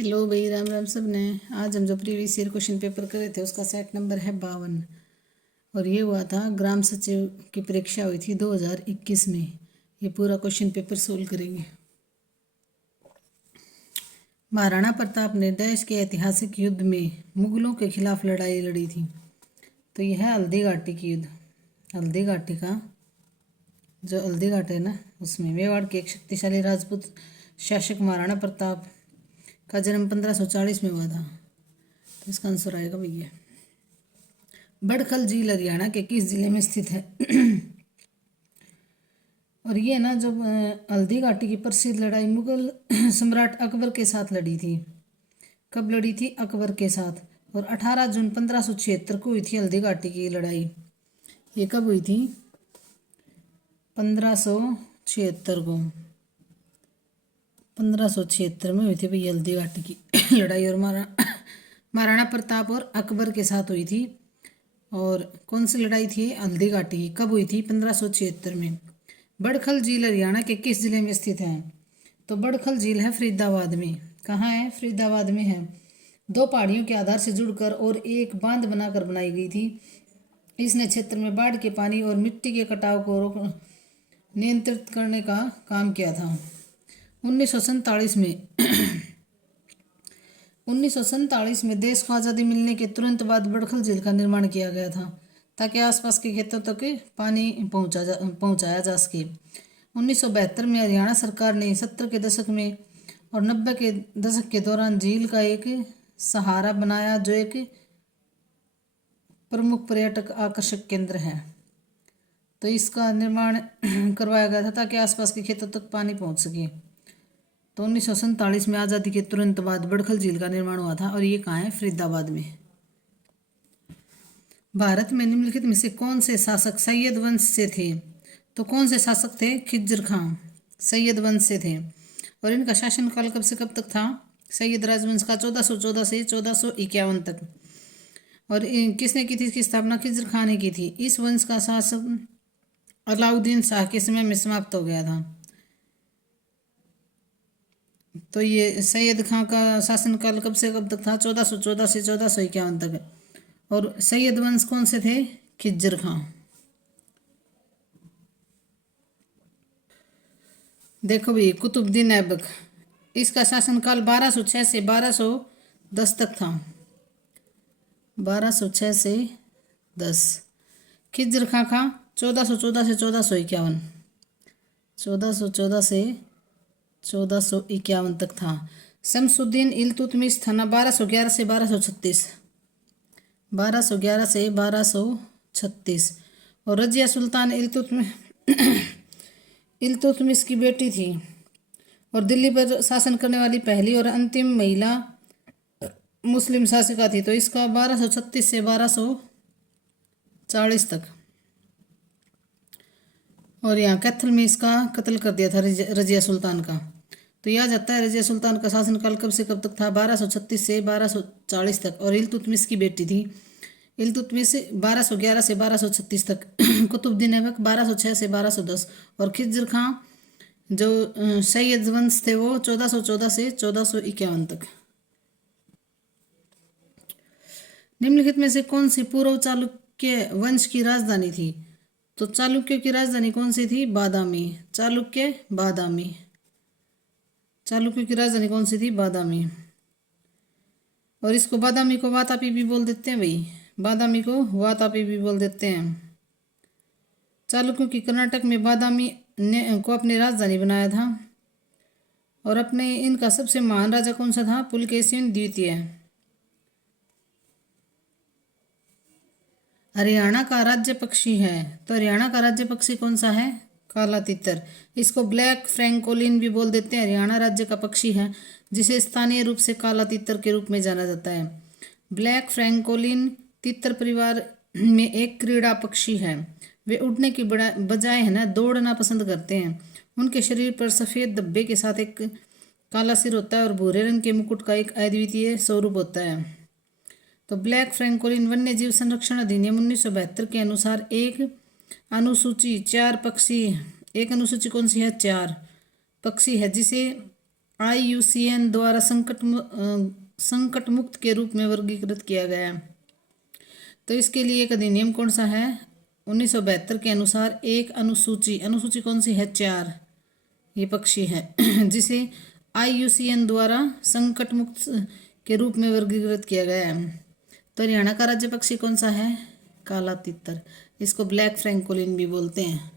Hello भाई, राम राम सब ने। आज हम जो प्रीवियस ईयर क्वेश्चन पेपर कर रहे थे उसका सेट नंबर है 52। और ये हुआ था ग्राम सचिव की परीक्षा हुई थी 2021 में। ये पूरा क्वेश्चन पेपर सोल्व करेंगे। महाराणा प्रताप ने देश के ऐतिहासिक युद्ध में मुगलों के खिलाफ लड़ाई लड़ी थी। तो यह है हल्दी घाटी की युद्ध। हल्दी घाटी का जो हल्दी घाट है ना, उसमें मेवाड़ के एक शक्तिशाली राजपूत शासक महाराणा प्रताप का जन्म 1540 में हुआ था। तो इसका आंसर आएगा भैया। बड़खल झील हरियाणा के किस जिले में स्थित है? और ये ना, जब हल्दी घाटी की प्रसिद्ध लड़ाई मुगल सम्राट अकबर के साथ लड़ी थी। कब लड़ी थी? अकबर के साथ। और 18 जून 1576 को हुई थी हल्दी घाटी की लड़ाई। ये कब हुई थी? 1576 को। 1576 में हुई थी भाई हल्दी घाटी की लड़ाई। और महाराणा प्रताप और अकबर के साथ हुई थी। और कौन सी लड़ाई थी? हल्दी घाटी की। कब हुई थी? 1576 में। बड़खल झील हरियाणा के किस जिले में स्थित है? तो बड़खल झील है फरीदाबाद में। कहाँ है? फरीदाबाद में है। दो पहाड़ियों के आधार से जुड़कर और एक बांध बनाकर बनाई गई थी। इसने क्षेत्र में बाढ़ के पानी और मिट्टी के कटाव को नियंत्रित करने का काम किया था। 1947 में 1947 में देश को आज़ादी मिलने के तुरंत बाद बड़खल झील का निर्माण किया गया था, ताकि आसपास के खेतों तक पानी पहुंचाया जा सके। 1972 में हरियाणा सरकार ने 70 के दशक में और 90 के दशक के दौरान झील का एक सहारा बनाया, जो एक प्रमुख पर्यटक आकर्षक केंद्र है। तो इसका निर्माण करवाया गया था ताकि आसपास के खेतों तक पानी पहुंच सके। तो 1947 में आज़ादी के तुरंत बाद बड़खल झील का निर्माण हुआ था। और ये कहाँ है? फरीदाबाद में। भारत में निम्नलिखित में से कौन से शासक सैयद वंश से थे? तो कौन से शासक थे? खिज्र खां सैयद वंश से थे। और इनका शासनकाल कब से कब तक था? सैयद राजवंश का 1414 से 1451 तक। और किसने की थी इसकी स्थापना? खिज्र खां ने की थी। इस वंश का शासन अलाउद्दीन शाह के समय में समाप्त हो गया था। तो ये सैयद खां का शासनकाल कब से कब तक था? 1414 से 1451 तक। और सैयद वंश कौन से थे? खिज्र खां। देखो भाई, कुतुबुद्दीन ऐबक, इसका शासनकाल 1206 से 1210 तक था। 1206 से 10। खिज्र खां का 1414 से 1451। 1414 से 1451 तक था। शमसुद्दीन इल्तुतमिश था ना, 1211 से 1236। 1211 से 1236। और रजिया सुल्तान इल्तुतमिश की बेटी थी और दिल्ली पर शासन करने वाली पहली और अंतिम महिला मुस्लिम शासिका थी। तो इसका 1236 से 1240 तक। और यहाँ कैथल में इसका कत्ल कर दिया था रजिया सुल्तान का। तो यह जाता है रजिया सुल्तान का शासनकाल कब से कब तक था? 1236 से 1240 तक। और इल्तुतमिश की बेटी थी। इल्तुतमिश 1211 से 1236 तक। कुतुबुद्दीन ऐबक 1206 से 1210। और खिज्र खां जो सैयद वंश थे वो 1414 से 1451 तक। निम्नलिखित में से कौन सी पूर्व चालुक्य वंश की राजधानी थी? तो चालुक्य की राजधानी कौन सी थी? बादामी। चालुक्य बादामी। चालुक्य की राजधानी कौन सी थी? बादामी। और इसको बादामी को वातापी भी बोल देते हैं भाई। बादामी को वातापी भी बोल देते हैं। चालुक्यों की कर्नाटक में बादामी ने को अपनी राजधानी बनाया था। और अपने इनका सबसे महान राजा कौन सा था? पुलकेशिन द्वितीय। हरियाणा का राज्य पक्षी है। तो हरियाणा का राज्य पक्षी कौन सा है? काला तितर। इसको ब्लैक फ्रैंकोलिन भी बोल देते हैं। हरियाणा राज्य का पक्षी है जिसे स्थानीय रूप से काला तितर के रूप में जाना जाता है। ब्लैक फ्रैंकोलिन तितर परिवार में एक क्रीड़ा पक्षी है। वे उड़ने की बजाय है ना, दौड़ना पसंद करते हैं। उनके शरीर पर सफ़ेद धब्बे के साथ एक काला सिर होता है और भूरे रंग के मुकुट का एक अद्वितीय स्वरूप होता है। तो ब्लैक फ्रैंकोलिन वन्य जीव संरक्षण अधिनियम 1972 के अनुसार एक अनुसूची कौन सी है? 4 पक्षी है जिसे IUCN द्वारा संकट मुक्त के रूप में वर्गीकृत किया गया। तो इसके लिए एक अधिनियम कौन सा है? 1972 के अनुसार एक अनुसूची कौन सी है? 4 ये पक्षी है जिसे IUCN द्वारा संकट मुक्त के रूप में वर्गीकृत किया गया है। तो हरियाणा का राज्य पक्षी कौन सा है? काला तितर, इसको ब्लैक फ्रैंकोलिन भी बोलते हैं।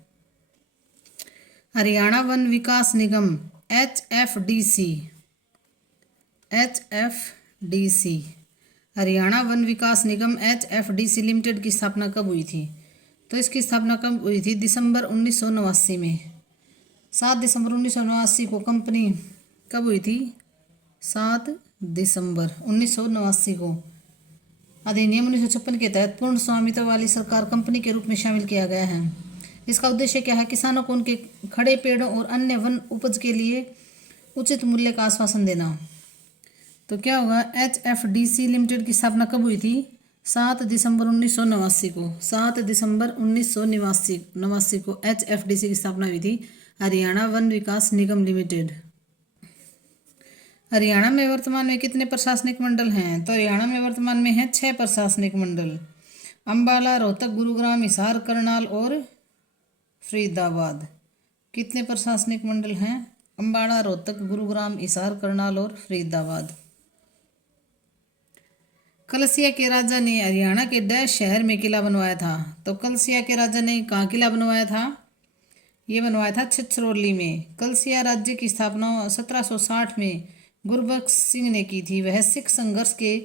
हरियाणा वन विकास निगम HFDC हरियाणा वन विकास निगम HFDC लिमिटेड की स्थापना कब हुई थी? तो इसकी स्थापना कब हुई थी? दिसंबर 1989 में। 7 दिसंबर 1989 को कंपनी कब हुई थी? 7 दिसंबर 1989 को अधिनियम 1956 के तहत पूर्ण स्वामित्व वाली सरकार कंपनी के रूप में शामिल किया गया है। इसका उद्देश्य क्या है? किसानों को उनके खड़े पेड़ों और अन्य वन उपज के लिए उचित मूल्य का आश्वासन देना। तो क्या होगा? HFDC लिमिटेड की स्थापना कब हुई थी? 7 दिसंबर 1989 को। 7 दिसंबर 1989 को HFDC की स्थापना हुई थी, हरियाणा वन विकास निगम लिमिटेड। हरियाणा में वर्तमान में कितने प्रशासनिक मंडल हैं? तो हरियाणा में वर्तमान में है 6 प्रशासनिक मंडल। अंबाला, रोहतक, गुरुग्राम, हिसार, करनाल और फरीदाबाद। कितने प्रशासनिक मंडल हैं? अंबाला, रोहतक, गुरुग्राम, हिसार, करनाल और फरीदाबाद। कलसिया के राजा ने हरियाणा के डैश शहर में किला बनवाया था। तो कलसिया के राजा ने कहाँ किला बनवाया था? ये बनवाया था छछरौली में। कलसिया राज्य की स्थापना 1760 में गुरबख्श सिंह ने की थी। वह सिख संघर्ष के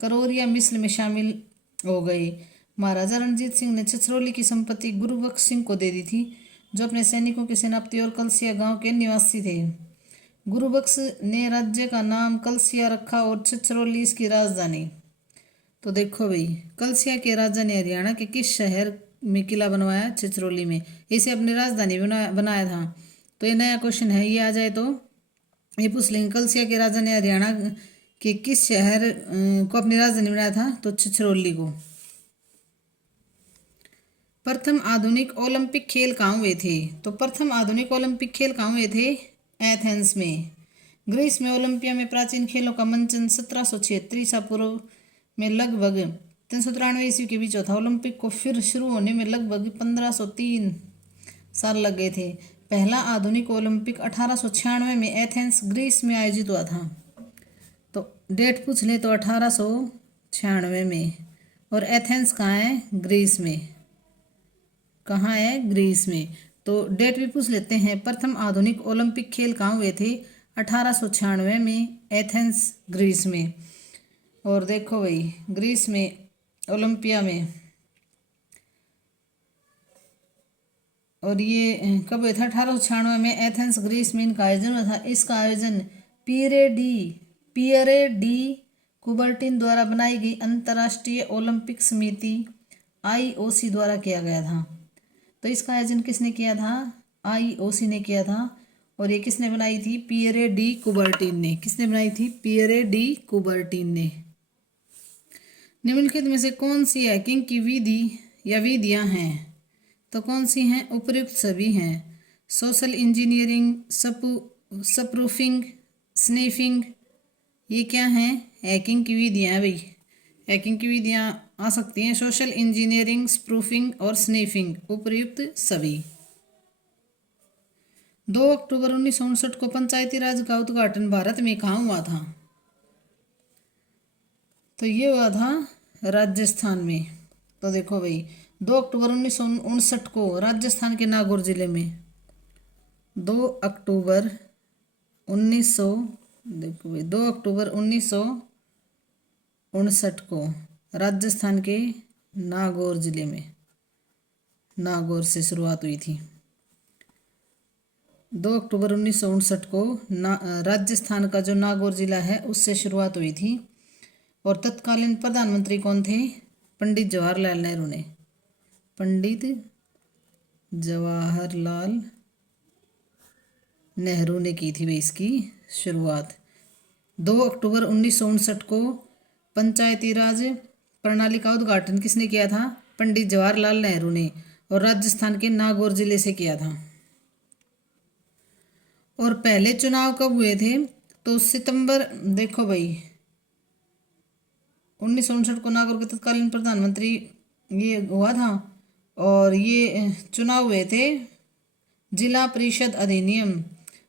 करौरिया मिसल में शामिल हो गए। महाराजा रणजीत सिंह ने छछरौली की संपत्ति गुरबख्श सिंह को दे दी थी, जो अपने सैनिकों के सेनापति और कलसिया गांव के निवासी थे। गुरबख्श ने राज्य का नाम कलसिया रखा और छछरौली इसकी राजधानी। तो देखो भाई, कलसिया के राजा ने हरियाणा के किस शहर में किला बनवाया? छछरौली में। इसे अपनी राजधानी बनाया था। तो ये नया क्वेश्चन है, ये आ जाए तो ये पूछ लेंगे। कलसिया के राजा ने हरियाणा के किस शहर को अपनी राजधानी बनाया था? तो छछरौली को। प्रथम आधुनिक ओलंपिक खेल कहाँ हुए थे? तो प्रथम आधुनिक ओलंपिक खेल कहाँ हुए थे? एथेंस में। ग्रीस में ओलंपिया में प्राचीन खेलों का मंचन 1776 ईसा पूर्व में लगभग 393 ईस्वी के बीच था। ओलंपिक को फिर शुरू होने में लगभग 1503 साल लग गए थे। पहला आधुनिक ओलंपिक 1896 में एथेंस ग्रीस में आयोजित हुआ था। तो डेट पूछ ले तो 1896 में। और एथेंस कहाँ है? ग्रीस में। कहाँ है? ग्रीस में। तो डेट भी पूछ लेते हैं। प्रथम आधुनिक ओलंपिक खेल कहाँ हुए थे? 1896 में, एथेंस ग्रीस में। और देखो भाई, ग्रीस में ओलंपिया में। और ये कब हुआ था? 1896 में एथेंस ग्रीस में इनका आयोजन हुआ था। इसका आयोजन पियरे डी कुबर्टिन द्वारा बनाई गई अंतर्राष्ट्रीय ओलंपिक समिति IOC द्वारा किया गया था। तो इसका आयोजन किसने किया था? IOC ने किया था। और ये किसने बनाई थी? पियरे डी कुबर्टिन ने। किसने बनाई थी? पियरे डी कुबर्टिन ने। निम्नलिखित में से कौन सी हैकिंग की विधि या विधियां हैं? तो कौन सी हैं? उपर्युक्त सभी हैं। सोशल इंजीनियरिंग, स्पूफिंग, स्निफिंग, ये क्या हैं? हैकिंग की विधियां भाई। हैकिंग की विधियां आ सकती हैं सोशल इंजीनियरिंग, स्पूफिंग और स्निफिंग, उपर्युक्त सभी। 2 अक्टूबर 1959 को पंचायती राज का उद्घाटन भारत में कहाँ हुआ था? तो ये हुआ था राजस्थान में। तो देखो भाई, 2 अक्टूबर 1959 को राजस्थान के नागौर जिले में। 2 अक्टूबर 1959 को राजस्थान के नागौर जिले में, नागौर से शुरुआत हुई थी। 2 अक्टूबर 1959 को राजस्थान का जो नागौर जिला है उससे शुरुआत हुई थी। और तत्कालीन प्रधानमंत्री कौन थे? पंडित जवाहरलाल नेहरू ने। पंडित जवाहरलाल नेहरू ने की थी भाई इसकी शुरुआत। 2 अक्टूबर 1959 को पंचायती राज प्रणाली का उद्घाटन किसने किया था? पंडित जवाहरलाल नेहरू ने। और राजस्थान के नागौर जिले से किया था। और पहले चुनाव कब हुए थे? तो सितंबर, देखो भाई 1959 को नागौर के तत्कालीन प्रधानमंत्री ये हुआ था, और ये चुनाव हुए थे जिला परिषद अधिनियम,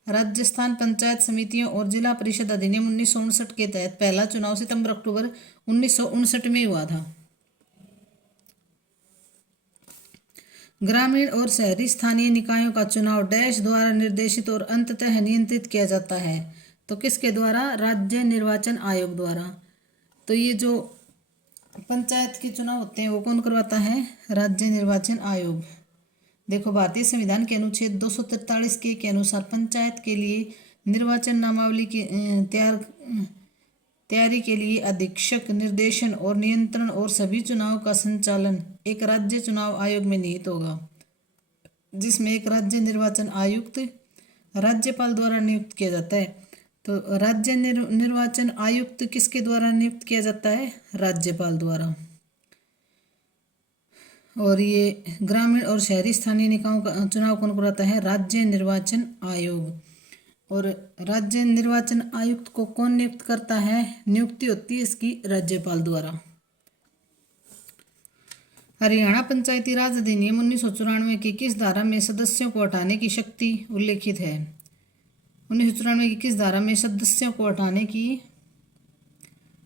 राजस्थान पंचायत समितियों और जिला परिषद अधिनियम 1959 के तहत पहला चुनाव सितंबर अक्टूबर 1959 में हुआ था। ग्रामीण और शहरी स्थानीय निकायों का चुनाव डैश द्वारा निर्देशित और अंततः नियंत्रित किया जाता है। तो किसके द्वारा? राज्य निर्वाचन आयोग द्वारा। तो ये जो पंचायत के चुनाव होते हैं वो कौन करवाता है? राज्य निर्वाचन आयोग। देखो भारतीय संविधान के अनुच्छेद 243 के अनुसार पंचायत के लिए निर्वाचन नामावली की तैयारी के लिए अधीक्षक, निर्देशन और नियंत्रण और सभी चुनाव का संचालन एक राज्य चुनाव आयोग में निहित होगा, जिसमें एक राज्य निर्वाचन आयुक्त राज्यपाल द्वारा नियुक्त किया जाता है। तो राज्य निर्वाचन आयुक्त किसके द्वारा नियुक्त किया जाता है? राज्यपाल द्वारा। और ये ग्रामीण और शहरी स्थानीय निकायों का चुनाव कौन कराता है? राज्य निर्वाचन आयोग। और राज्य निर्वाचन आयुक्त को कौन नियुक्त करता है? नियुक्ति होती है इसकी राज्यपाल द्वारा। हरियाणा पंचायती राज अधिनियम 1994 की किस धारा में सदस्यों को हटाने की शक्ति उल्लेखित है? 1994 की किस धारा में सदस्यों को हटाने की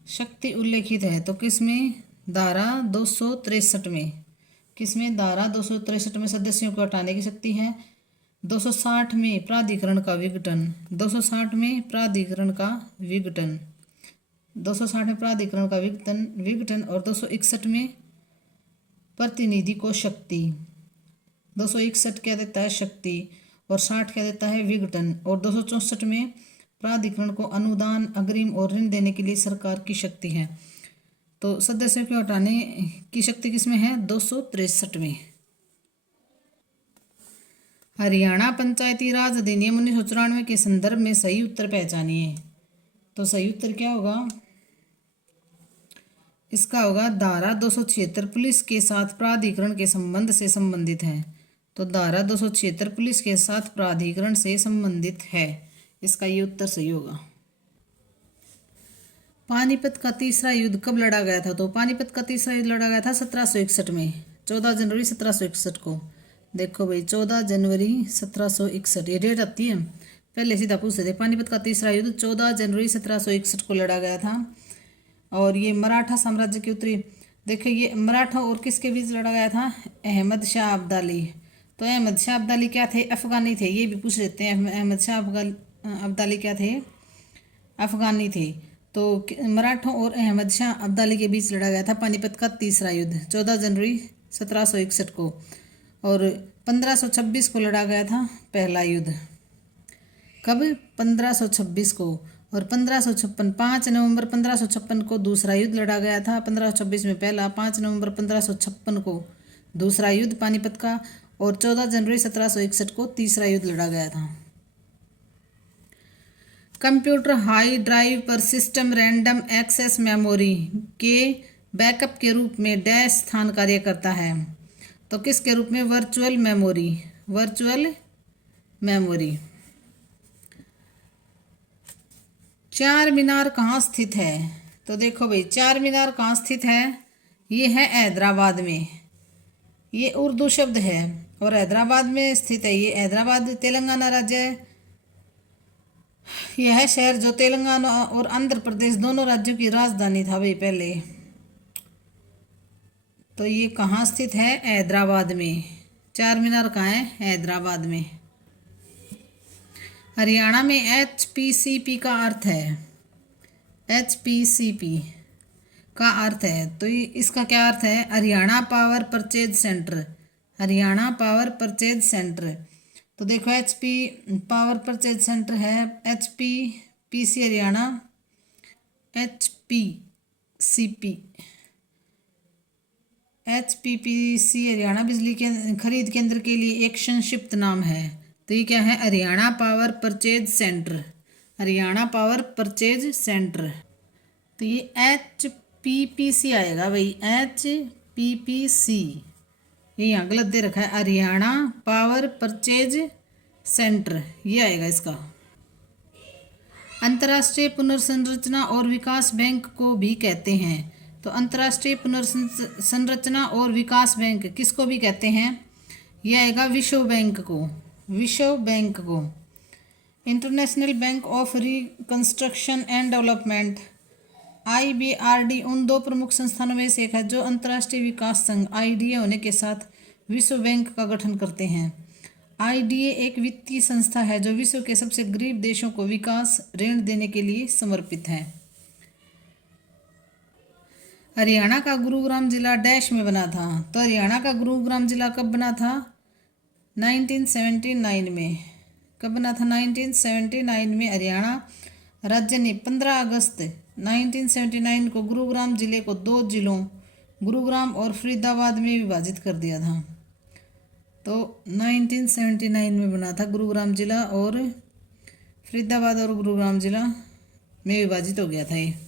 शक्ति उल्लेखित है? तो किसमें? धारा 263 में। किसमें? धारा 263 में सदस्यों को हटाने की शक्ति है। 260 में प्राधिकरण का विघटन, 260 में प्राधिकरण का विघटन, 260 में प्राधिकरण का विघटन और 261 में प्रतिनिधि को शक्ति। 261 क्या देता है? शक्ति, और 60 क्या देता है? विघटन। और 264 में प्राधिकरण को अनुदान, अग्रिम और ऋण देने के लिए सरकार की शक्ति है। तो सदस्यों को हटाने की शक्ति किसमें है? 263 में। हरियाणा पंचायती राज अधिनियम 1994 के संदर्भ में सही उत्तर पहचानिए। तो सही उत्तर क्या होगा? इसका होगा धारा 276 पुलिस के साथ प्राधिकरण के संबंध से संबंधित है। तो धारा 276 पुलिस के साथ प्राधिकरण से संबंधित है, इसका ये उत्तर सही होगा। पानीपत का तीसरा युद्ध कब लड़ा गया था? तो पानीपत का तीसरा युद्ध लड़ा गया था 1761 में, 14 जनवरी 1761 को। देखो भाई 14 जनवरी 1761 ये डेट आती है, पहले सीधा पूछते थे। पानीपत का तीसरा युद्ध 14 जनवरी 1761 को लड़ा गया था। और ये मराठा साम्राज्य के उत्तरी, देखो ये मराठा और किसके बीच लड़ा गया था? अहमद शाह अब्दाली। तो अहमद शाह अब्दाली क्या थे? अफगानी थे। ये भी पूछ लेते हैं, अहमद शाह अब्दाली क्या थे? अफगानी थे। तो मराठों और अहमद शाह अब्दाली के बीच लड़ा गया था पानीपत का तीसरा युद्ध 14 जनवरी 1761 को। और 1526 को लड़ा गया था पहला युद्ध। कब? 1526 को। और 1556 5 नवंबर 1556 को दूसरा युद्ध लड़ा गया था। 1526 में पहला, 5 नवंबर 1556 को दूसरा युद्ध पानीपत का, और 14 जनवरी 1761 को तीसरा युद्ध लड़ा गया था। कंप्यूटर हाई ड्राइव पर सिस्टम रैंडम एक्सेस मेमोरी के बैकअप के रूप में डैश स्थान कार्य करता है। तो किसके रूप में? Virtual memory. Virtual memory. चार मीनार कहाँ स्थित है? तो देखो भाई चार मीनार कहाँ स्थित है? ये है हैदराबाद में। ये उर्दू शब्द है और हैदराबाद में स्थित है। ये हैदराबाद तेलंगाना राज्य है। यह शहर जो तेलंगाना और आंध्र प्रदेश दोनों राज्यों की राजधानी था भाई पहले। तो ये कहाँ स्थित है? हैदराबाद में। चार मीनार कहाँ है? हैदराबाद में। हरियाणा में HPCP का अर्थ है, HPCP का अर्थ है, तो इसका क्या अर्थ है? Haryana power purchase centre. Haryana power purchase centre. तो देखो HP पावर परचेज सेंटर है HPPC हरियाणा, HPCP हरियाणा बिजली के खरीद केंद्र के लिए एक संक्षिप्त नाम है। तो ये क्या है? Haryana power purchase centre. Haryana power purchase centre. तो ये HPPC आएगा भाई, HPPC। ये यहाँ गलत दे रखा है, हरियाणा पावर परचेज सेंटर, ये आएगा इसका। अंतर्राष्ट्रीय पुनर्संरचना और विकास बैंक को भी कहते हैं। तो अंतर्राष्ट्रीय पुनर्संरचना और विकास बैंक किसको भी कहते हैं? यह आएगा विश्व बैंक को, विश्व बैंक को। International bank of reconstruction and development IBRD उन दो प्रमुख संस्थानों में से एक है जो अंतर्राष्ट्रीय विकास संघ IDA होने के साथ विश्व बैंक का गठन करते हैं। IDA एक वित्तीय संस्था है जो विश्व के सबसे गरीब देशों को विकास ऋण देने के लिए समर्पित है। हरियाणा का गुरुग्राम जिला डैश में बना था। तो हरियाणा का गुरुग्राम जिला कब बना था? 1979 में। कब बना था? 1979 में हरियाणा राज्य ने 15 अगस्त 1979 को गुरुग्राम जिले को दो जिलों गुरुग्राम और फरीदाबाद में विभाजित कर दिया था। तो 1979 में बना था गुरुग्राम जिला, और फरीदाबाद और गुरुग्राम जिला में विभाजित हो गया था ये।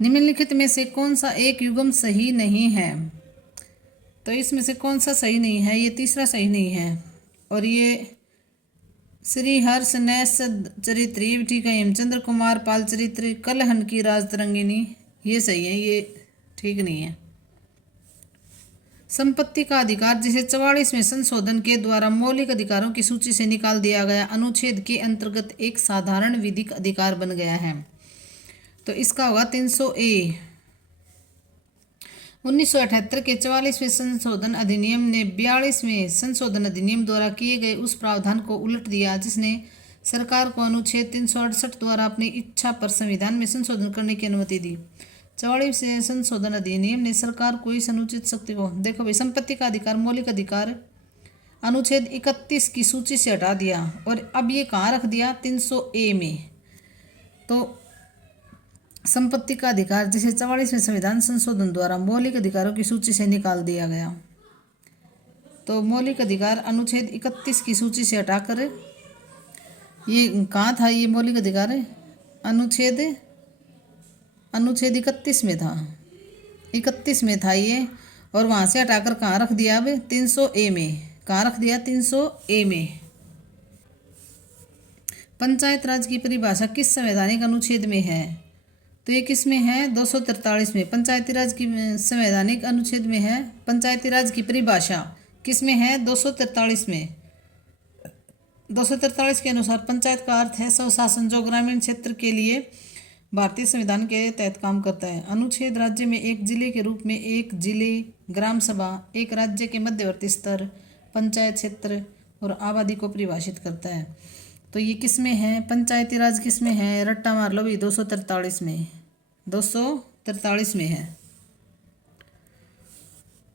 निम्नलिखित में से कौन सा एक युग्म सही नहीं है? तो इसमें से कौन सा सही नहीं है? ये तीसरा सही नहीं है, और ये श्री हर्ष नैस चरित्र, ये भी ठीक है। हेमचंद्र कुमार पाल चरित्र, कलहन की राजतरंगिणी, ये सही है, ये ठीक नहीं है। संपत्ति का अधिकार जिसे 44वें संशोधन के द्वारा मौलिक अधिकारों की सूची से निकाल दिया गया अनुच्छेद के अंतर्गत एक साधारण विधिक अधिकार बन गया है। तो इसका होगा 300A। 1978 के 44वें संशोधन अधिनियम ने 42वें संशोधन अधिनियम द्वारा किए गए उस प्रावधान को उलट दिया जिसने सरकार को अनुच्छेद 368 द्वारा अपनी इच्छा पर संविधान में संशोधन करने की अनुमति दी। 44वें संशोधन अधिनियम ने सरकार को इस अनुचित शक्ति को, देखो भाई, संपत्ति का अधिकार मौलिक अधिकार अनुच्छेद 31 की सूची से हटा दिया, और अब ये कहाँ रख दिया? 300A में। तो संपत्ति का अधिकार जिसे 44वें संविधान संशोधन द्वारा मौलिक अधिकारों की सूची से निकाल दिया गया। तो मौलिक अधिकार अनुच्छेद 31 की सूची से हटाकर ये कहाँ था? ये मौलिक अधिकार अनुच्छेद 31 में था, 31 में था ये, और वहाँ से हटाकर कहाँ रख दिया? अब 300A में। कहाँ रख दिया? 300A में। पंचायत राज की परिभाषा किस संवैधानिक अनुच्छेद में है? तो ये किस में है? 243 में। पंचायती राज की संवैधानिक अनुच्छेद में है। पंचायती राज की परिभाषा किस में है? 243 में। 243 के अनुसार पंचायत का अर्थ है स्वशासन जो ग्रामीण क्षेत्र के लिए भारतीय संविधान के तहत काम करता है। अनुच्छेद राज्य में एक जिले के रूप में एक जिले, ग्राम सभा, एक राज्य के मध्यवर्ती स्तर, पंचायत क्षेत्र और आबादी को परिभाषित करता है। तो ये किस में है? पंचायती राज किस में है? रट्टा मार लो भी, 243 में। 243 में है।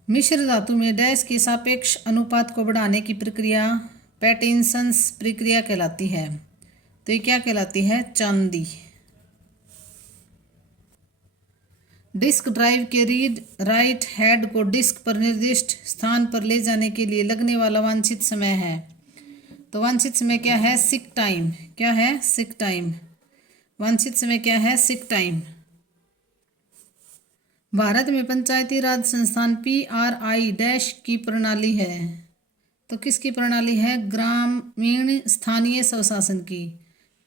मिश्र धातु में डैश के सापेक्ष अनुपात को बढ़ाने की प्रक्रिया पैटिनसंस प्रक्रिया कहलाती है। तो ये क्या कहलाती है? चांदी। डिस्क ड्राइव के रीड राइट हेड को डिस्क पर निर्दिष्ट स्थान पर ले जाने के लिए लगने वाला वांछित समय है। तो वांछित समय क्या है? Sick time. क्या है? Sick time. वांछित समय क्या है? Sick time. भारत में पंचायती राज संस्थान PRI डैश की प्रणाली है। तो किसकी प्रणाली है? ग्रामीण स्थानीय स्वशासन की।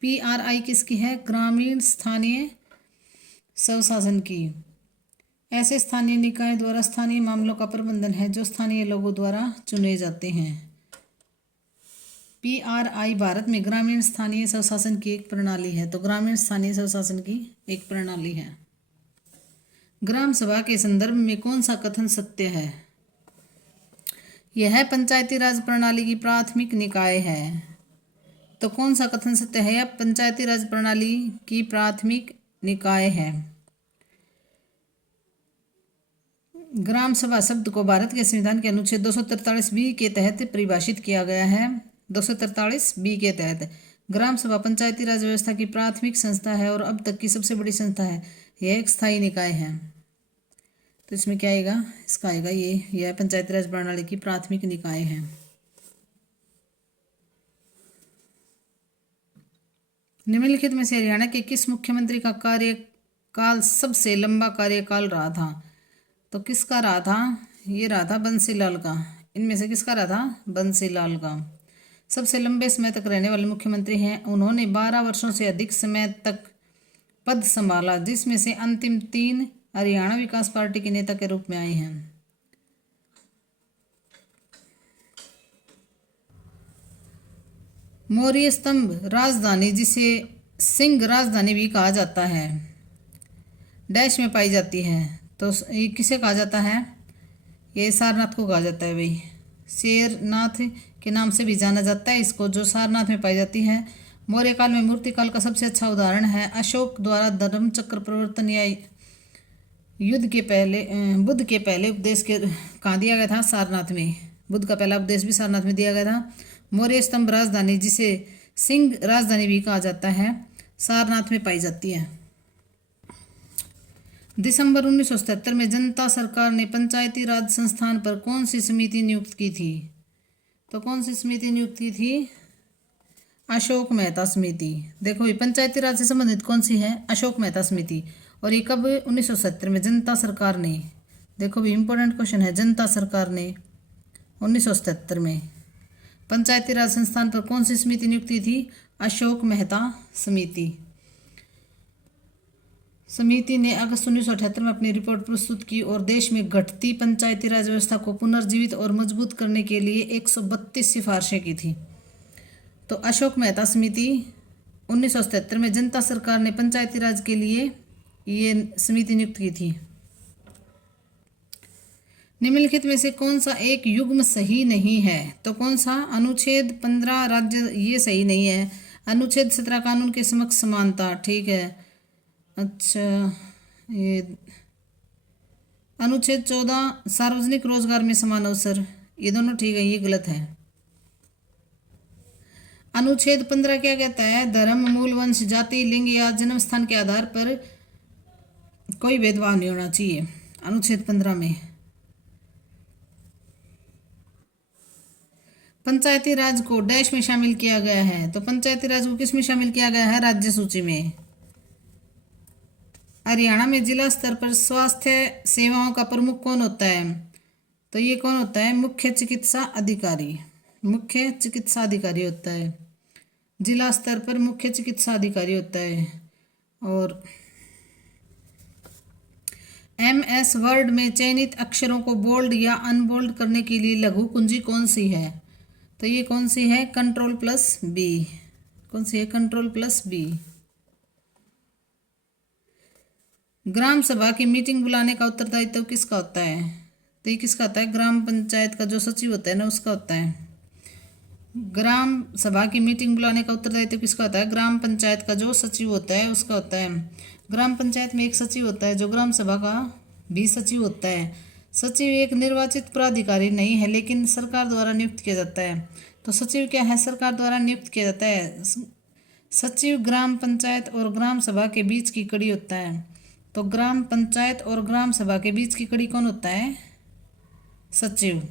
PRI किसकी है? ग्रामीण स्थानीय स्वशासन की। ऐसे स्थानीय निकाय द्वारा स्थानीय मामलों का प्रबंधन है जो स्थानीय लोगों द्वारा चुने जाते हैं। PRI भारत में ग्रामीण स्थानीय स्वशासन की एक प्रणाली है। तो ग्रामीण स्थानीय स्वशासन की एक प्रणाली है। ग्राम सभा के संदर्भ में कौन सा कथन सत्य है? यह पंचायती राज प्रणाली की प्राथमिक निकाय है। तो कौन सा कथन सत्य है? यह पंचायती राज प्रणाली की प्राथमिक निकाय है। ग्राम सभा शब्द को भारत के संविधान के अनुच्छेद 243B के तहत परिभाषित किया गया है। 243B के तहत ग्राम सभा पंचायती राज व्यवस्था की प्राथमिक संस्था है और अब तक की सबसे बड़ी संस्था है। यह एक स्थायी निकाय है। तो इसमें क्या आएगा? इसका आएगा यह पंचायती राज प्रणाली की प्राथमिक निकाय है। निम्नलिखित में से हरियाणा के किस मुख्यमंत्री का कार्यकाल सबसे लंबा कार्यकाल रहा था? तो किसका रहा था? ये रहा था बंसीलाल का। इनमें से किसका रहा था? बंसीलाल का। सबसे लंबे समय तक रहने वाले मुख्यमंत्री हैं। उन्होंने 12 वर्षों से अधिक समय तक पद संभाला, जिसमें से अंतिम 3 हरियाणा विकास पार्टी के नेता के रूप में आए हैं। मौर्य स्तंभ राजधानी, जिसे सिंह राजधानी भी कहा जाता है, डैश में पाई जाती है। तो ये किसे कहा जाता है? ये सारनाथ को कहा जाता है भाई। शेरनाथ के नाम से भी जाना जाता है इसको, जो सारनाथ में पाई जाती है। मौर्य काल में मूर्तिकाल का सबसे अच्छा उदाहरण है अशोक द्वारा धर्म चक्र प्रवर्तन या बुद्ध के पहले उपदेश के कहाँ दिया गया था? सारनाथ में। बुद्ध का पहला उपदेश भी सारनाथ में दिया गया था। मौर्य स्तंभ राजधानी, जिसे सिंह राजधानी भी कहा जाता है, सारनाथ में पाई जाती है। दिसंबर 1977 में जनता सरकार ने पंचायती राज संस्थान पर कौन सी समिति नियुक्त की थी? तो कौन सी समिति नियुक्त की थी? अशोक मेहता समिति। देखो ये पंचायती राज से संबंधित कौन सी है? अशोक मेहता समिति। और ये कब? 1970 में जनता सरकार ने। देखो भी इंपॉर्टेंट क्वेश्चन है, जनता सरकार ने 1977 में पंचायती राज संस्थान पर कौन सी समिति नियुक्त की थी? अशोक मेहता समिति। समिति ने अगस्त 1978 में अपनी रिपोर्ट प्रस्तुत की और देश में घटती पंचायती राज व्यवस्था को पुनर्जीवित और मजबूत करने के लिए 132 सिफारिशें की थी। तो अशोक मेहता समिति 1977 में जनता सरकार ने पंचायती राज के लिए ये समिति नियुक्त की थी। निम्नलिखित में से कौन सा एक युग्म सही नहीं है? तो कौन सा? अनुच्छेद 15 राज्य, ये सही नहीं है। अनुच्छेद 17 कानून के समक्ष समानता, ठीक है। अच्छा, ये अनुच्छेद 14 सार्वजनिक रोजगार में समान अवसर, ये दोनों ठीक है, ये गलत है। अनुच्छेद 15 क्या कहता है? धर्म, मूल, वंश, जाति, लिंग या जन्म स्थान के आधार पर कोई भेदभाव नहीं होना चाहिए। अनुच्छेद 15 में पंचायती राज को डैश में शामिल किया गया है। तो पंचायती राज को किस में शामिल किया गया है? राज्य सूची में। हरियाणा में जिला स्तर पर स्वास्थ्य सेवाओं का प्रमुख कौन होता है? तो ये कौन होता है? मुख्य चिकित्सा अधिकारी। मुख्य चिकित्सा अधिकारी होता है जिला स्तर पर, मुख्य चिकित्सा अधिकारी होता है। और MS वर्ड में चयनित अक्षरों को बोल्ड या अनबोल्ड करने के लिए लघु कुंजी कौन सी है? तो ये कौन सी है? Ctrl+B। कौन सी है? Ctrl+B। ग्राम सभा की मीटिंग बुलाने का उत्तरदायित्व किसका होता है? तो ये किसका होता है? ग्राम पंचायत का जो सचिव होता है ना, उसका होता है। ग्राम सभा की मीटिंग बुलाने का उत्तरदायित्व किसका होता है? ग्राम पंचायत का जो सचिव होता है उसका होता है। ग्राम पंचायत में एक सचिव होता है जो ग्राम सभा का भी सचिव होता है। सचिव एक निर्वाचित प्राधिकारी नहीं है, लेकिन सरकार द्वारा नियुक्त किया जाता है। तो सचिव क्या है? सरकार द्वारा नियुक्त किया जाता है। सचिव ग्राम पंचायत और ग्राम सभा के बीच की कड़ी होता है। तो ग्राम पंचायत और ग्राम सभा के बीच की कड़ी कौन होता है? सचिव।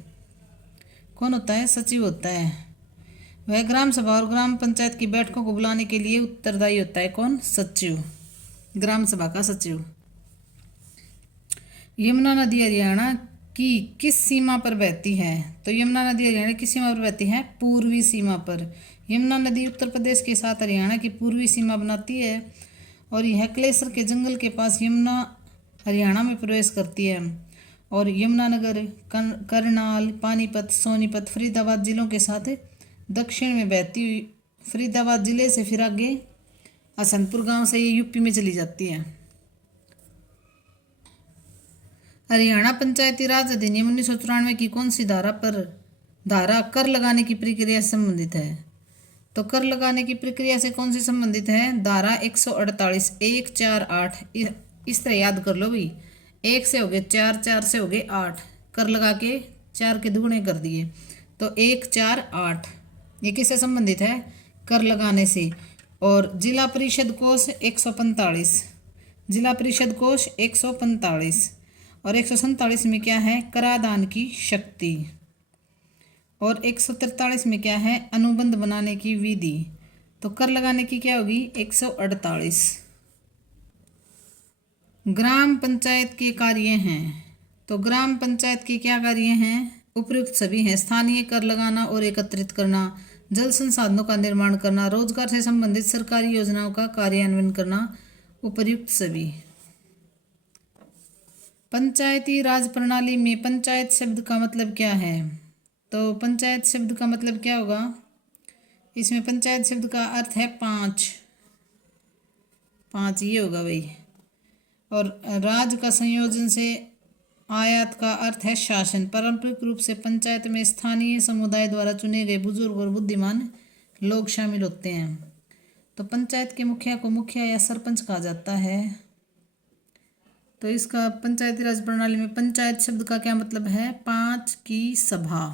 कौन होता है? सचिव होता है। वह ग्राम सभा और ग्राम पंचायत की बैठकों को बुलाने के लिए उत्तरदायी होता है। कौन? सचिव, ग्राम सभा का सचिव। यमुना नदी हरियाणा की किस सीमा पर बहती है? तो यमुना नदी हरियाणा की सीमा पर बहती है? पूर्वी सीमा पर। यमुना नदी उत्तर प्रदेश के साथ हरियाणा की पूर्वी सीमा बनाती है और यह क्लेसर के जंगल के पास यमुना हरियाणा में प्रवेश करती है। और यमुनानगर, करनाल, पानीपत, सोनीपत, फरीदाबाद जिलों के साथ दक्षिण में बहती हुई फरीदाबाद जिले से फिर आगे हसनपुर गांव से ये यूपी में चली जाती है। हरियाणा पंचायती राज अधिनियम 1994 की कौन सी धारा कर लगाने की प्रक्रिया से संबंधित है? तो कर लगाने की प्रक्रिया से कौन सी संबंधित है? धारा 148, 1, 4, 8। इस तरह याद कर लो भाई। 1 से हो गए 4, 4 से हो गए 8, कर लगा के 4 के दुगुने कर दिए, तो 1, 4, 8। ये किससे संबंधित है? कर लगाने से। और जिला परिषद कोष 145, जिला परिषद कोष 145 और 147 में क्या है? कराधान की शक्ति। और 143 में क्या है? अनुबंध बनाने की विधि। तो कर लगाने की क्या होगी? 148। ग्राम पंचायत के कार्य हैं। तो ग्राम पंचायत के क्या कार्य हैं? उपयुक्त सभी हैं। स्थानीय कर लगाना और एकत्रित करना, जल संसाधनों का निर्माण करना, रोजगार से संबंधित सरकारी योजनाओं का कार्यान्वयन करना, उपर्युक्त सभी। पंचायती राज प्रणाली में पंचायत शब्द का मतलब क्या है? तो पंचायत शब्द का मतलब क्या होगा? इसमें पंचायत शब्द का अर्थ है पांच ये होगा भाई। और राज का संयोजन से आयात का अर्थ है शासन। पारंपरिक रूप से पंचायत में स्थानीय समुदाय द्वारा चुने गए बुजुर्ग और बुद्धिमान लोग शामिल होते हैं। तो पंचायत के मुखिया को मुखिया या सरपंच कहा जाता है। तो इसका पंचायती राज प्रणाली में पंचायत शब्द का क्या मतलब है? पांच की सभा।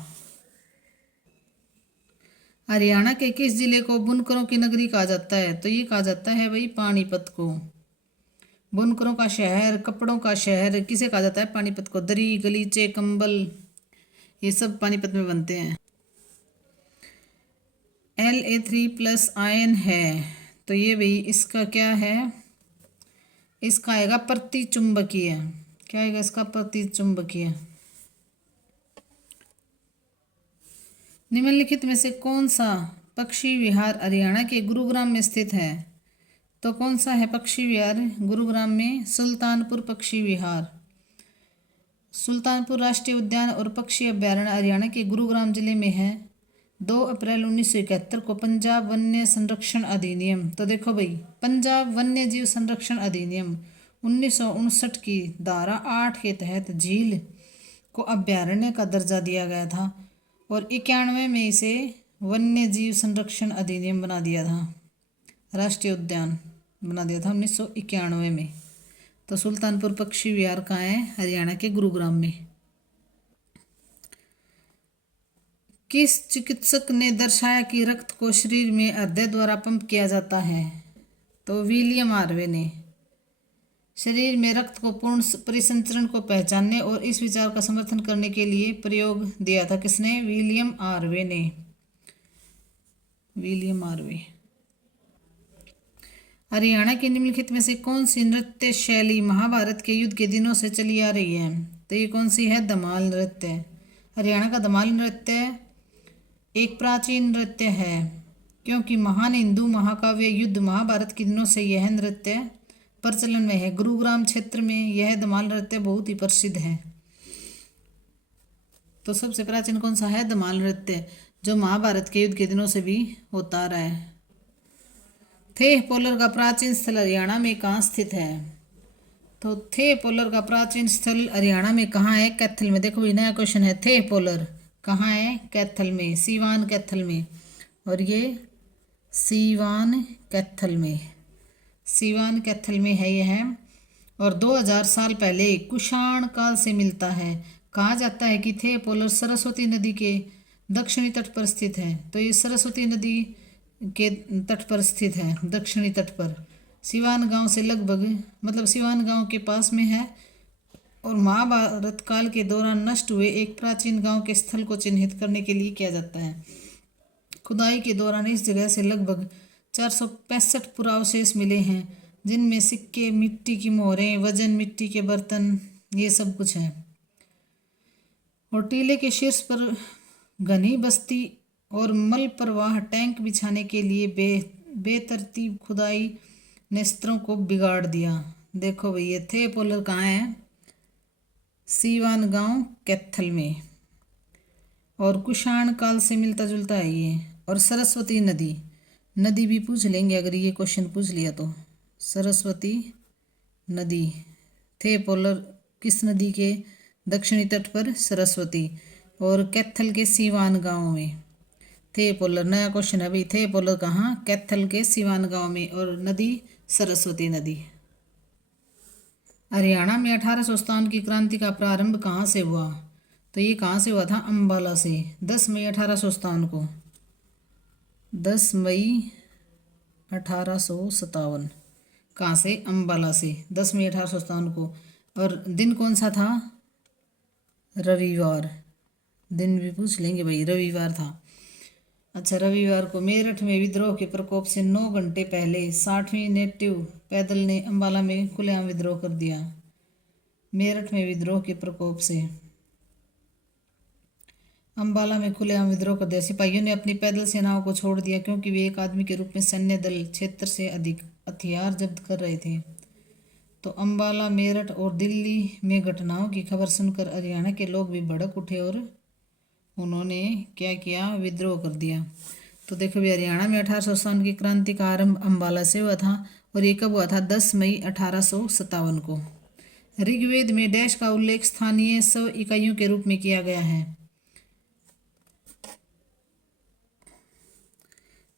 हरियाणा के किस जिले को बुनकरों की नगरी कहा जाता है? तो ये कहा जाता है भाई पानीपत को। बुनकरों का शहर, कपड़ों का शहर किसे कहा जाता है? पानीपत को। दरी, गलीचे, कंबल ये सब पानीपत में बनते हैं। La3+ आयन है, तो ये भाई इसका क्या है? इसका आएगा प्रतिचुंबकीय। क्या आएगा इसका? प्रतिचुंबकीय। निम्नलिखित में से कौन सा पक्षी विहार हरियाणा के गुरुग्राम में स्थित है? तो कौन सा है पक्षी विहार गुरुग्राम में? सुल्तानपुर पक्षी विहार। सुल्तानपुर राष्ट्रीय उद्यान और पक्षी अभ्यारण्य हरियाणा के गुरुग्राम जिले में है। 2 अप्रैल 1971 को पंजाब वन्य संरक्षण अधिनियम, तो देखो भाई पंजाब वन्य जीव संरक्षण अधिनियम 1959 की धारा 8 के तहत झील को अभ्यारण्य का दर्जा दिया गया था और 91 में इसे वन्य जीव संरक्षण अधिनियम बना दिया था। राष्ट्रीय उद्यान बना दिया था 1991 में। तो सुल्तानपुर पक्षी विहार कहाँ है? हरियाणा के गुरुग्राम में। किस चिकित्सक ने दर्शाया कि रक्त को शरीर में हृदय द्वारा पंप किया जाता है? तो विलियम हार्वे ने। शरीर में रक्त को पूर्ण परिसंचरण को पहचानने और इस विचार का समर्थन करने के लिए प्रयोग दिया था। किसने? विलियम हार्वे ने। William Harvey. हरियाणा की निम्नलिखित में से कौन सी नृत्य शैली महाभारत के युद्ध के दिनों से चली आ रही है? तो ये कौन सी है? धमाल नृत्य। हरियाणा का धमाल नृत्य एक प्राचीन नृत्य है क्योंकि महान हिंदू महाकाव्य युद्ध महाभारत के दिनों से यह नृत्य प्रचलन में है। गुरुग्राम क्षेत्र में यह धमाल नृत्य बहुत ही प्रसिद्ध है। तो सबसे प्राचीन कौन सा है? धमाल नृत्य, जो महाभारत के युद्ध के दिनों से भी होता रहा है। थेह पोलर का प्राचीन स्थल हरियाणा में कहाँ स्थित है? तो थेह पोलर का प्राचीन स्थल हरियाणा में कहाँ है? कैथल में। देखो ये नया क्वेश्चन है। थेह पोलर कहाँ है? कैथल में, सीवान कैथल में। और ये सीवान कैथल में, सीवान कैथल में है यह। और 2000 साल पहले कुषाण काल से मिलता है। कहा जाता है कि थे पोलर सरस्वती नदी के दक्षिणी तट पर स्थित है। तो ये सरस्वती नदी के तट पर स्थित है, दक्षिणी तट पर। सिवान गांव से लगभग, मतलब सिवान गांव के पास में है और महाभारत काल के दौरान नष्ट हुए एक प्राचीन गांव के स्थल को चिन्हित करने के लिए किया जाता है। खुदाई के दौरान इस जगह से लगभग 465 पुरावशेष मिले हैं, जिनमें सिक्के, मिट्टी की मोहरें, वजन मिट्टी के बर्तन, ये सब कुछ है। और टीले के शीर्ष पर घनी बस्ती और मल प्रवाह टैंक बिछाने के लिए बेतरतीब खुदाई ने स्तरों को बिगाड़ दिया। देखो भाई ये थे पोलर कहाँ है? सीवान गांव कैथल में। और कुषाण काल से मिलता जुलता है ये। और सरस्वती नदी भी पूछ लेंगे अगर ये क्वेश्चन पूछ लिया तो। सरस्वती नदी, थे पोलर किस नदी के दक्षिणी तट पर? सरस्वती। और कैथल के सीवान गांव में थे पोलर। नया क्वेश्चन है भाई, थे पोलर कहाँ? कैथल के सीवान गांव में। और नदी सरस्वती नदी। हरियाणा में 1857 की क्रांति का प्रारंभ कहाँ से हुआ? तो ये कहाँ से हुआ था? अम्बाला से। 10 मई 1857 को, 10 मई 1857। कहाँ से? अम्बाला से, 10 मई 1857 को। और दिन कौन सा था? रविवार। दिन भी पूछ लेंगे भाई, रविवार था। अच्छा, रविवार को मेरठ में विद्रोह के प्रकोप से 9 घंटे पहले 60वीं नेटिव पैदल ने अम्बाला में खुलेआम विद्रोह कर दिया। मेरठ में विद्रोह के प्रकोप से अंबाला में खुलेआम विद्रोह कर दिया। सिपाहियों ने अपनी पैदल सेनाओं को छोड़ दिया क्योंकि वे एक आदमी के रूप में सैन्य दल क्षेत्र से अधिक हथियार जब्त कर रहे थे। तो अंबाला, मेरठ और दिल्ली में घटनाओं की खबर सुनकर हरियाणा के लोग भी भड़क उठे और उन्होंने क्या किया, विद्रोह कर दिया। तो देखो भी हरियाणा में 1857 की क्रांति का आरंभ अंबाला से हुआ था और ये कब हुआ था? 10 मई 1857 को। ऋग्वेद में डैश का उल्लेख स्थानीय सौ इकाइयों के रूप में किया गया है।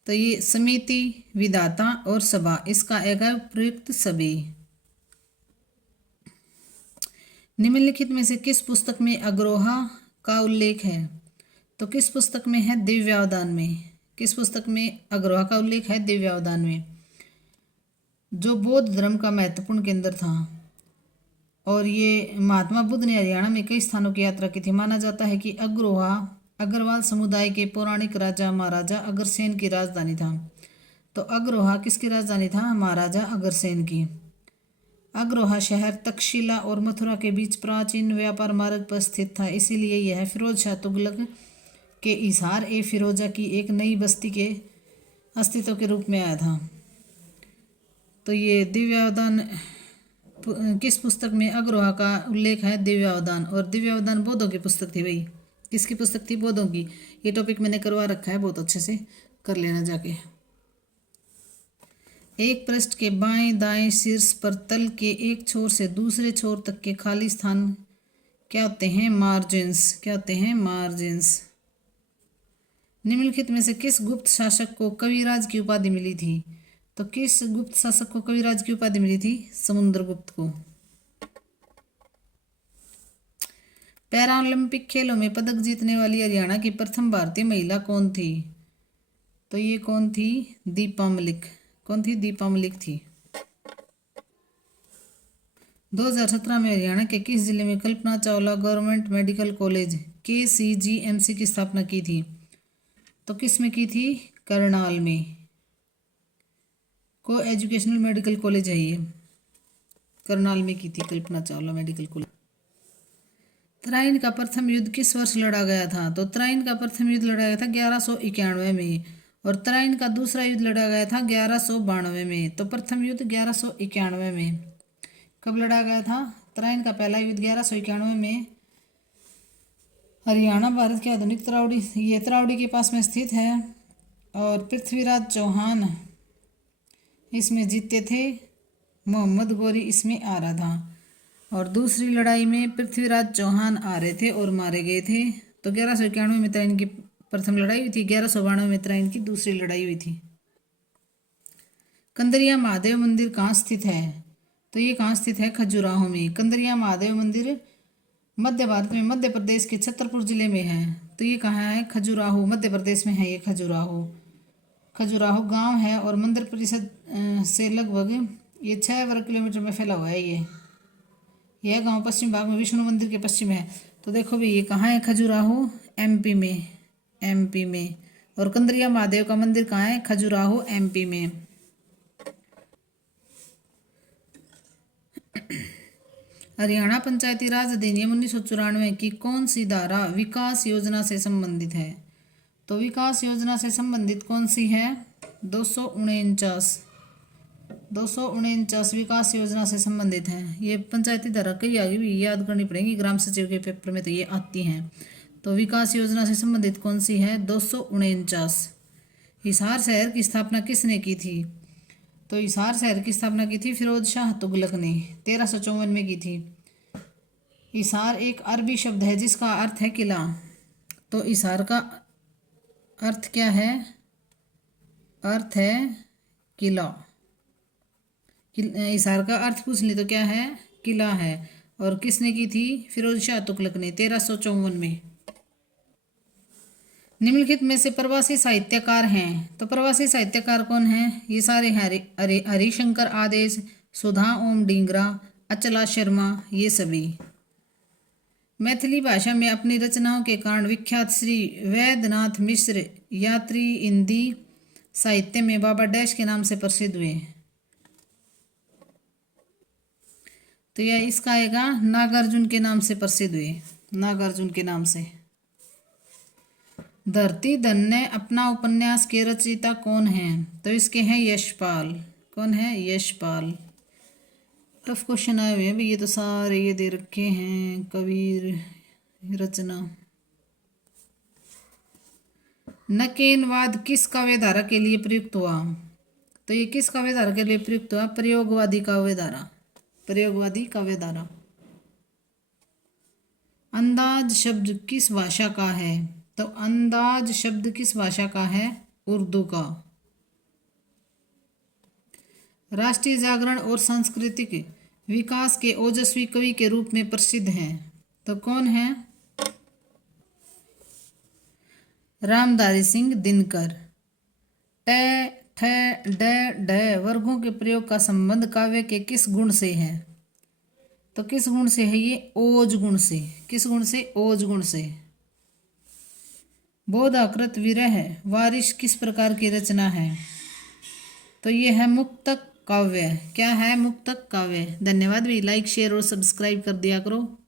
तो ये समिति, विधाता और सभा, इसका एक है प्रयुक्त सभी। निम्नलिखित में से किस पुस्तक में अग्रोहा का उल्लेख है? तो किस पुस्तक में है? दिव्यावदान में। किस पुस्तक में अग्रोहा का उल्लेख है? दिव्यावदान में, जो बौद्ध धर्म का महत्वपूर्ण केंद्र था। और ये महात्मा बुद्ध ने हरियाणा में कई स्थानों की यात्रा की थी। माना जाता है कि अग्रोहा अग्रवाल समुदाय के पौराणिक राजा महाराजा अग्रसेन की राजधानी था। तो अग्रोहा किसकी राजधानी था? महाराजा अग्रसेन की। अग्रोहा शहर तक्षशिला और मथुरा के बीच प्राचीन व्यापार मार्ग पर स्थित था, इसीलिए यह फिरोज शाह तुगलक के इजहार ए फिरोजा की एक नई बस्ती के अस्तित्व के रूप में आया था। तो ये दिव्यावदान किस पुस्तक में अग्रोहा का उल्लेख है? दिव्यावदान। और दिव्यावदान बौद्धों की पुस्तक थी भाई। किसकी पुस्तक थी? बौद्धों की। ये टॉपिक मैंने करवा रखा है, बहुत अच्छे से कर लेना जाके। एक पृष्ठ के बाएं दाएं शीर्ष पर तल के एक छोर से दूसरे छोर तक के खाली स्थान क्या होते हैं? मार्जिन्स। क्या होते हैं? मार्जिन्स। निम्नलिखित में से किस गुप्त शासक को कविराज की उपाधि मिली थी? तो किस गुप्त शासक को कविराज की उपाधि मिली थी? समुद्रगुप्त को। पैरालंपिक खेलों में पदक जीतने वाली हरियाणा की प्रथम भारतीय महिला कौन थी? तो ये कौन थी? दीपा मलिक। कौन थी? दीपा मलिक थी। 2017 में हरियाणा के किस जिले में Kalpana Chawla government medical college KCGMC की स्थापना की थी? तो किस में की थी? करनाल में। को एजुकेशनल मेडिकल कॉलेज है ये, करनाल में की थी कल्पना चावला मेडिकल कॉलेज। तराइन का प्रथम युद्ध किस वर्ष लड़ा गया था? तो तराइन का प्रथम युद्ध लड़ा गया था 1191 में और तराइन का दूसरा युद्ध लड़ा गया था 1192 में। तो प्रथम युद्ध 1191 में। कब लड़ा गया था? तराइन का पहला युद्ध 1191 में। हरियाणा भारत के आधुनिक तरावड़ी, ये तरावड़ी के पास में स्थित है और पृथ्वीराज चौहान इसमें जीते थे। मोहम्मद गौरी इसमें आ रहा था और दूसरी लड़ाई में पृथ्वीराज चौहान आ रहे थे और मारे गए थे। तो 1191 में तराइन की प्रथम लड़ाई हुई थी, 1192 में तराइन की दूसरी लड़ाई हुई थी। कंदरिया महादेव मंदिर कहाँ स्थित है? तो ये कहाँ स्थित है? खजुराहो में। कंदरिया महादेव मंदिर मध्य भारत में मध्य प्रदेश के छतरपुर जिले में है। तो ये कहाँ है? खजुराहो, मध्य प्रदेश में है ये खजुराहो। खजुराहो गांव है और मंदिर परिषद से लगभग ये 6 वर्ग किलोमीटर में फैला हुआ है। यह गांव पश्चिम भाग में विष्णु मंदिर के पश्चिम है। तो देखो भाई ये कहाँ है? खजुराहो, MP में। MP में। और कंदरिया महादेव का मंदिर कहाँ है? खजुराहो, MP में। हरियाणा पंचायती राज अधिनियम 1994 की कौन सी धारा विकास योजना से संबंधित है? तो विकास योजना से संबंधित कौन सी है? 249 विकास योजना से संबंधित है। ये पंचायती धारा कई आगे भी याद करनी पड़ेगी, ग्राम सचिव के पेपर में तो ये आती हैं। तो विकास योजना से संबंधित कौन सी है? 249। हिसार शहर की स्थापना किसने की थी? तो हिसार शहर की स्थापना की थी फिरोज शाह तुगलक ने 1354 में की थी। हिसार एक अरबी शब्द है जिसका अर्थ है किला। तो हिसार का अर्थ क्या है? अर्थ है किला। हिसार का अर्थ पूछ ले तो क्या है? किला है। और किसने की थी? फिरोज शाह तुगलक ने 1354 में। निम्नलिखित में से प्रवासी साहित्यकार हैं। तो प्रवासी साहित्यकार कौन हैं? ये सारे हरिशंकर आदेश, सुधा ओम डींगरा, अचला शर्मा, ये सभी। मैथिली भाषा में अपनी रचनाओं के कारण विख्यात श्री वैद्यनाथ मिश्र यात्री हिंदी साहित्य में बाबा डैश के नाम से प्रसिद्ध हुए। तो यह इसका आएगा नागार्जुन के नाम से प्रसिद्ध हुए, नागार्जुन के नाम से। धरती धन ने अपना उपन्यास के रचयिता कौन हैं? तो इसके हैं यशपाल। कौन है? यशपाल। टफ क्वेश्चन आए हुए हैं भाई, ये तो सारे ये दे रखे हैं। कबीर रचना। नकेनवाद किस काव्य धारा के लिए प्रयुक्त हुआ? तो ये किस काव्य धारा के लिए प्रयुक्त हुआ? प्रयोगवादी काव्य धारा। प्रयोगवादी काव्य धारा। अंदाज शब्द किस भाषा का है? तो अंदाज शब्द किस भाषा का है? उर्दू का। राष्ट्रीय जागरण और सांस्कृतिक विकास के ओजस्वी कवि के रूप में प्रसिद्ध हैं। तो कौन है? रामधारी सिंह दिनकर। ट ठ ड ढ वर्गों के प्रयोग का संबंध काव्य के किस गुण से है? तो किस गुण से है ये? ओज गुण से। किस गुण से? ओज गुण से। बोधाकृत विरह वारिश किस प्रकार की रचना है? तो ये है मुक्तक काव्य। क्या है? मुक्तक काव्य। धन्यवाद भी। लाइक शेयर और सब्सक्राइब कर दिया करो।